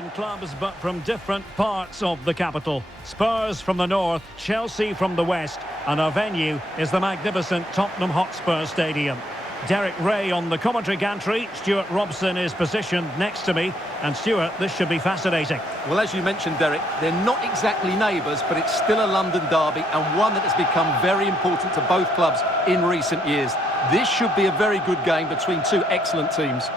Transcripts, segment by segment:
London clubs, but from different parts of the capital. Spurs from the north, Chelsea from the west, and our venue is the magnificent Tottenham Hotspur Stadium. Derek Ray on the commentary gantry. Stuart Robson is positioned next to me. And Stuart, this should be fascinating. Well, as you mentioned, Derek, they're not exactly neighbours, but it's still a London derby and one that has become very important to both clubs in recent years. This should be a very good game between two excellent teams.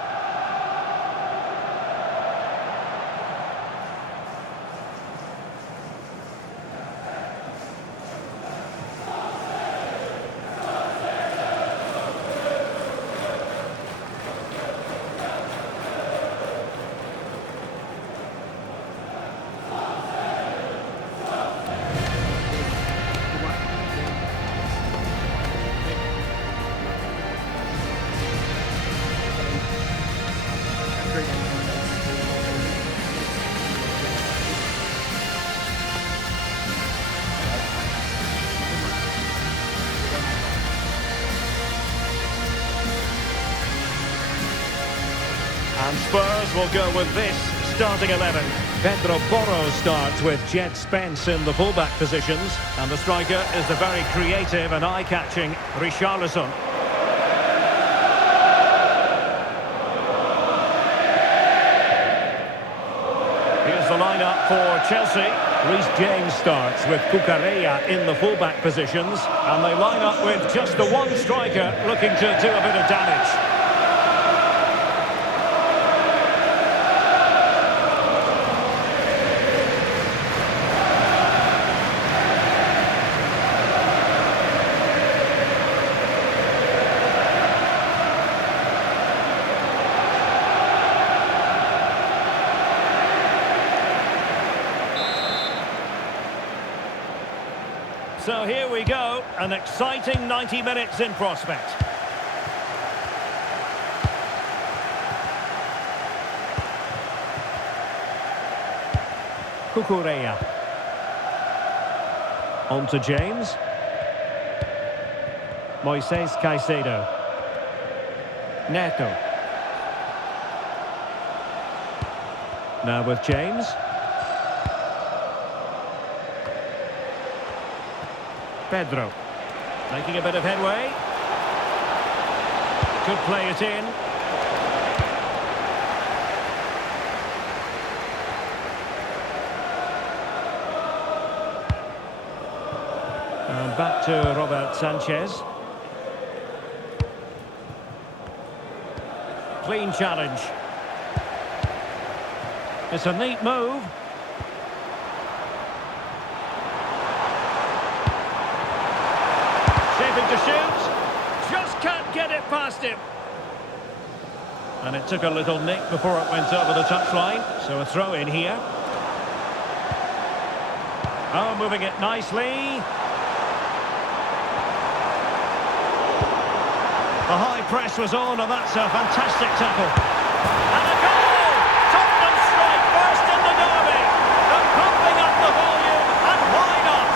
And Spurs will go with this starting 11. Pedro Porro starts with Jed Spence in the fullback positions. And the striker is the very creative and eye-catching Richarlison. Here's the lineup for Chelsea. Reece James starts with Cucurella in the fullback positions. And they line up with just the one striker looking to do a bit of damage. So here we go, an exciting 90 minutes in prospect. Cucurella. On to James. Moises Caicedo. Neto. Now with James. Pedro, making a bit of headway. Could play it in. And back to Robert Sanchez. Clean challenge. It's a neat move. Shaping to shoot, just can't get it past him. And it took a little nick before it went over the touchline, so a throw in here. Oh, moving it nicely. The high press was on, and that's a fantastic tackle. And a goal! Tottenham strike first in the derby. They're pumping up the volume, and why not?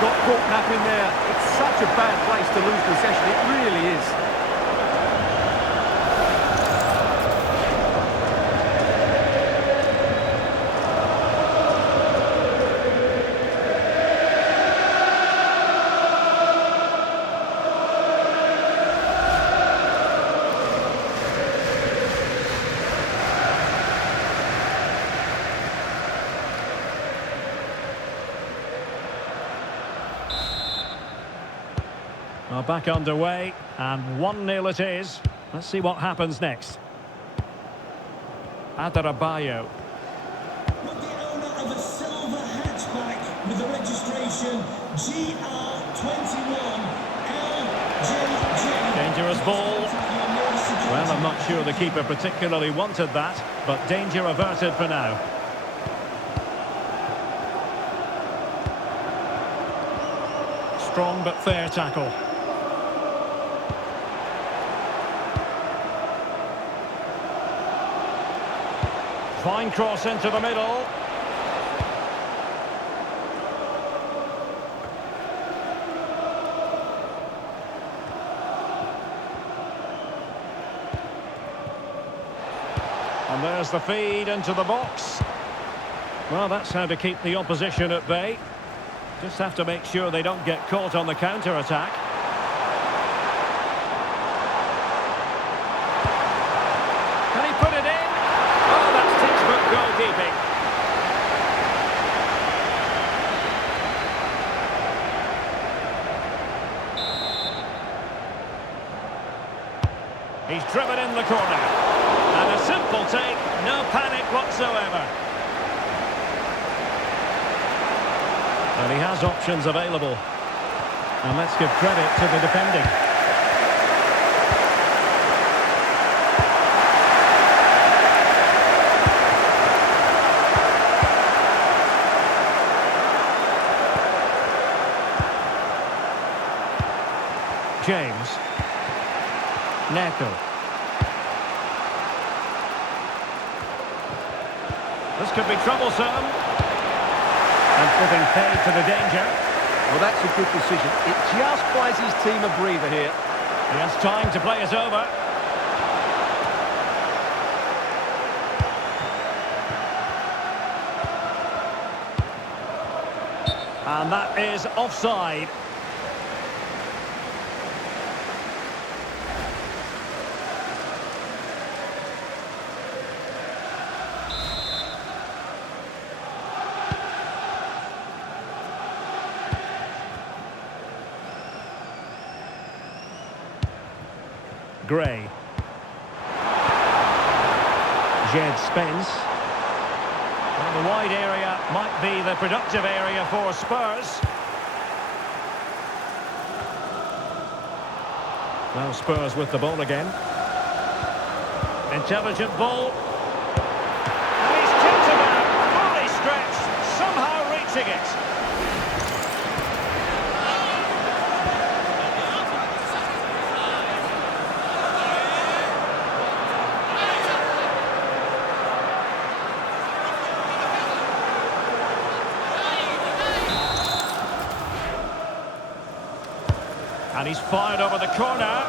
Got caught napping there. It's such a bad place to lose possession. It really is. Well, back underway, and 1-0 it is. Let's see what happens next. Adarabioyo. With the owner of a silver hatchback with the registration GR21LJJ. Dangerous ball. Well, I'm not sure the keeper particularly wanted that, but danger averted for now. Strong but fair tackle. Fine cross into the middle. And there's the feed into the box. Well, that's how to keep the opposition at bay. Just have to make sure they don't get caught on the counter-attack. Can he put it in? Oh, that's textbook goalkeeping. He's driven in the corner. And a simple take, no panic whatsoever. And he has options available. And let's give credit to the defending. James. Neto. This could be troublesome. And putting paid to the danger. Well, that's a good decision. It just buys his team a breather here. He has time to play it over. And that is offside. Gray. Jed Spence. Well, the wide area might be the productive area for Spurs. Now Spurs with the ball again. Intelligent ball. And he's tipped about, fully stretched, somehow reaching it. And he's fired over the corner.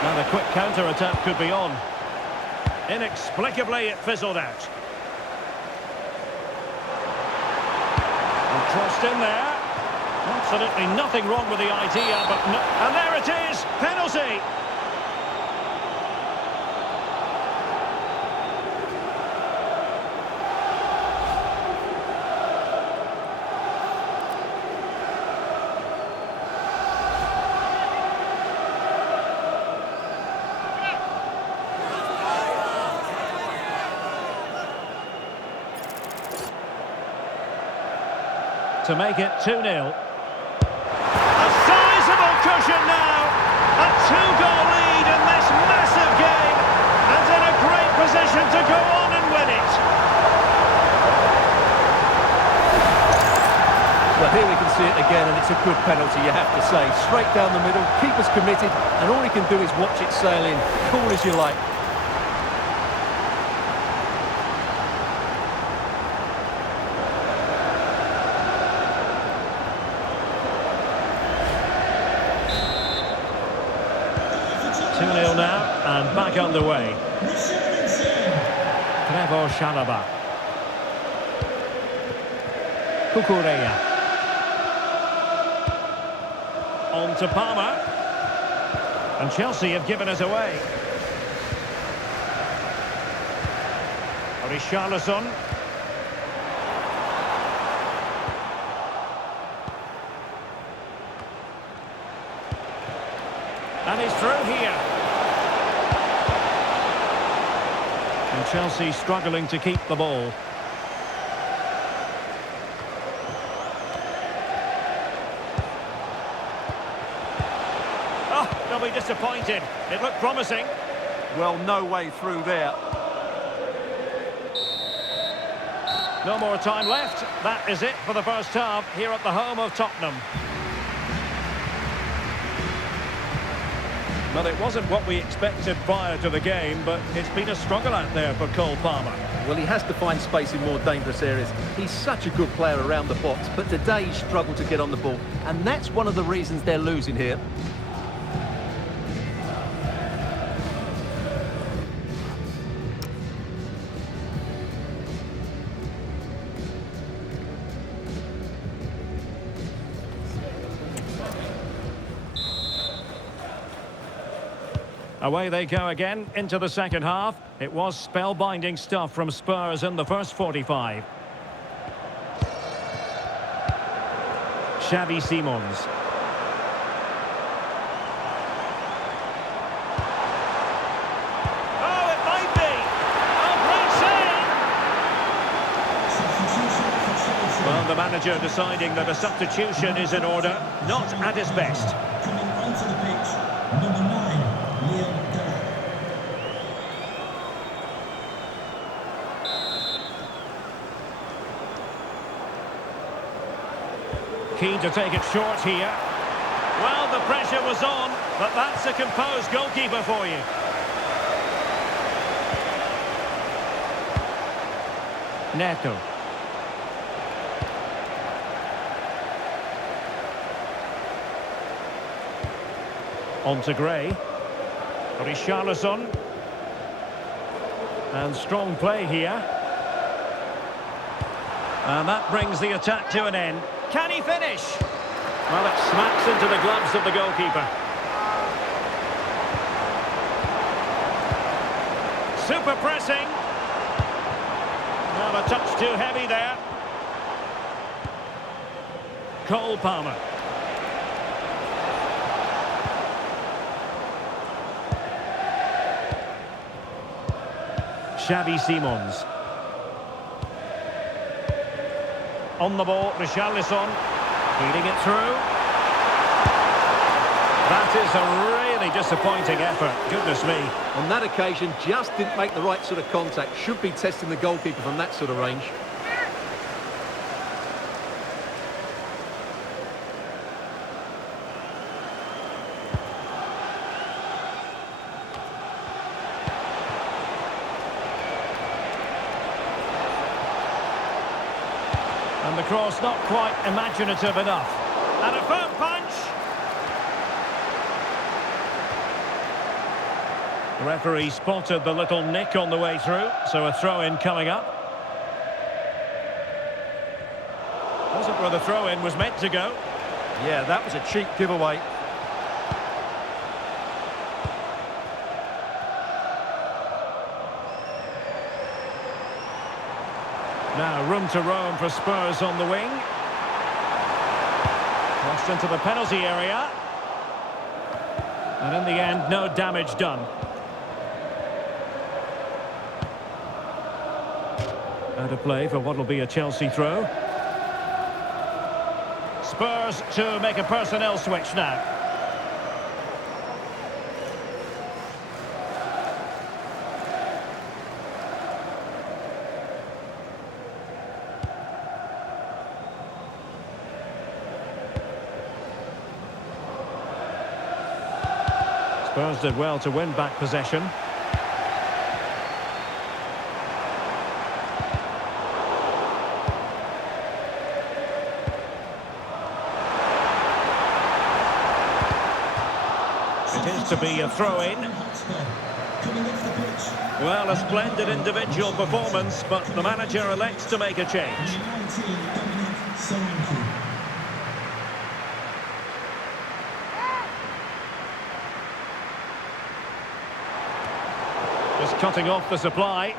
Now the quick counter-attack could be on. Inexplicably, it fizzled out. And crossed in there. Absolutely nothing wrong with the idea, but no... And there it is! Penalty! To make it 2-0. A sizable cushion now. A two-goal lead in this massive game. And in a great position to go on and win it. Well, here we can see it again, and it's a good penalty, you have to say. Straight down the middle, keeper's committed, and all he can do is watch it sail in. Cool as you like. Now, and back underway. Trevor Chalobah. Cucurella. On to Palmer. And Chelsea have given us away. Richarlison. And he's through here. And Chelsea struggling to keep the ball. Oh, they'll be disappointed. It looked promising. Well, no way through there. No more time left. That is it for the first half here at the home of Tottenham. Well, it wasn't what we expected prior to the game, but it's been a struggle out there for Cole Palmer. Well, he has to find space in more dangerous areas. He's such a good player around the box, but today he struggled to get on the ball. And that's one of the reasons they're losing here. Away they go again into the second half. It was spellbinding stuff from Spurs in the first 45. Xavi Simons. Oh, it might be! Oh, great save! Well, the manager deciding that a substitution is in order, not at his best. Coming onto the pitch, number 9, Liam Delap. Keen to take it short here. Well, the pressure was on, but that's a composed goalkeeper for you. Neto. On to Gray. Richarlison. And strong play here. And that brings the attack to an end. Can he finish? Well, it smacks into the gloves of the goalkeeper. Super pressing. Well, a touch too heavy there. Cole Palmer. Xavi Simons. On the ball, Richarlison. Feeding it through. That is a really disappointing effort. Goodness me. On that occasion, just didn't make the right sort of contact. Should be testing the goalkeeper from that sort of range. And the cross not quite imaginative enough. And a firm punch. The referee spotted the little nick on the way through, so a throw-in coming up. Wasn't where the throw-in was meant to go. Yeah, that was a cheap giveaway. Now room to roam for Spurs on the wing. Crossed into the penalty area. And in the end, no damage done. Out of play for what will be a Chelsea throw. Spurs to make a personnel switch now. Spurs did well to win back possession. It is to be a throw-in. Well, a splendid individual performance, but the manager elects to make a change. Just cutting off the supply.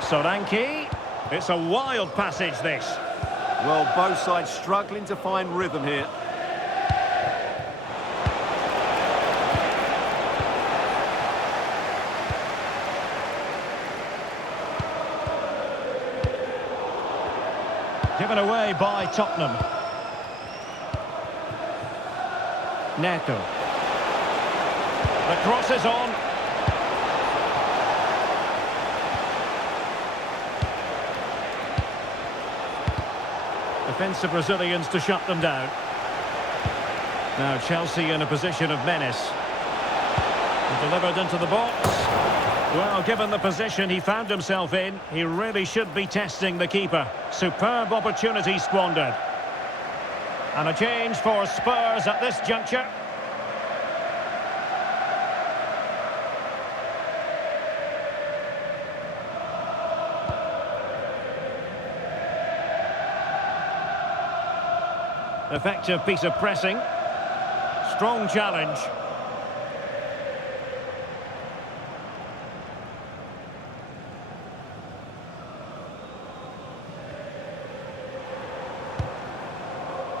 Solanke. It's a wild passage, this. Well, both sides struggling to find rhythm here. Given away by Tottenham. Neto. The cross is on. Defensive Brazilians to shut them down. Now Chelsea in a position of menace. Delivered into the box. Well, given the position he found himself in, he really should be testing the keeper. Superb opportunity squandered. And a change for Spurs at this juncture. Effective piece of pressing. Strong challenge.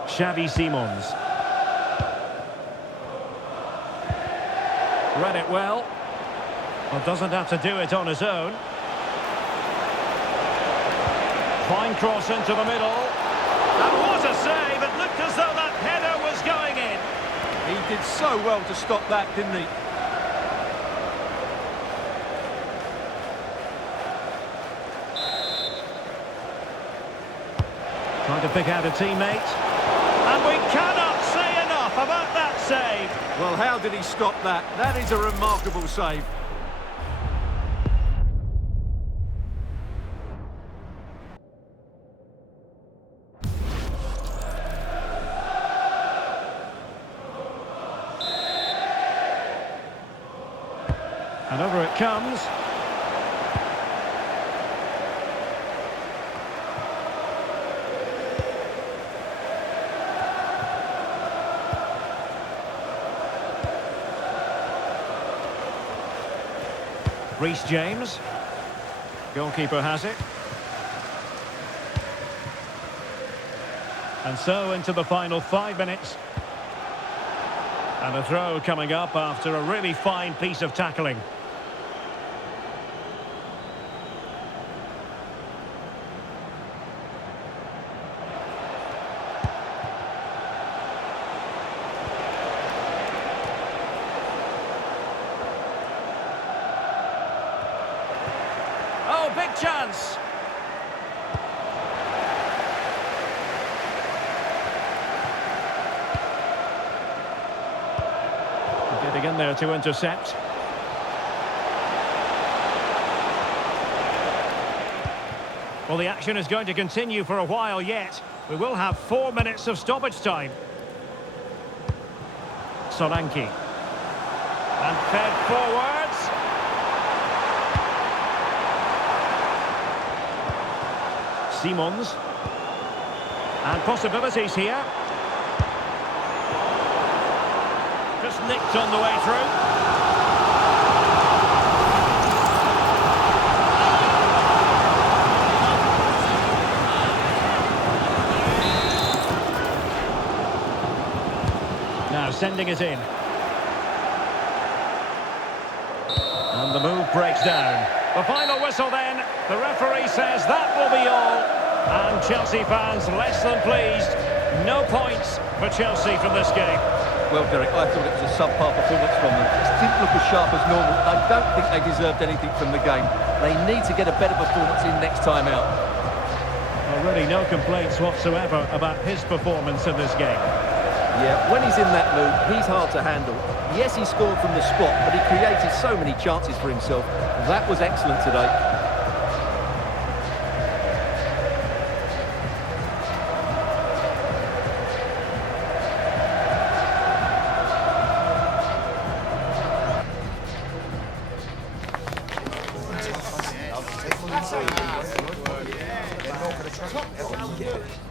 Xavi Simons. Read it well. Well, doesn't have to do it on his own. Fine cross into the middle. And what a save! It looked as though that header was going in. He did so well to stop that, didn't he? Trying to pick out a teammate. And we cannot say enough about that save. Well, how did he stop that? That is a remarkable save. And over it comes. Reece James. Goalkeeper has it. And so into the final 5 minutes. And a throw coming up after a really fine piece of tackling. Oh, big chance. Getting in there to intercept. Well, the action is going to continue for a while yet. We will have 4 minutes of stoppage time. Solanke. And fed forwards. Simons. And possibilities here. Just nicked on the way through. Now sending it in. And the move breaks down. The final whistle then. The referee says that will be all. And Chelsea fans less than pleased. No points for Chelsea from this game. Well, Derek, I thought it was a subpar performance from them. It didn't look as sharp as normal. I don't think they deserved anything from the game. They need to get a better performance in next time out. Well, really no complaints whatsoever about his performance in this game. Yeah, when he's in that mood, he's hard to handle. Yes, he scored from the spot, but he created so many chances for himself. That was excellent today. They're not going to try.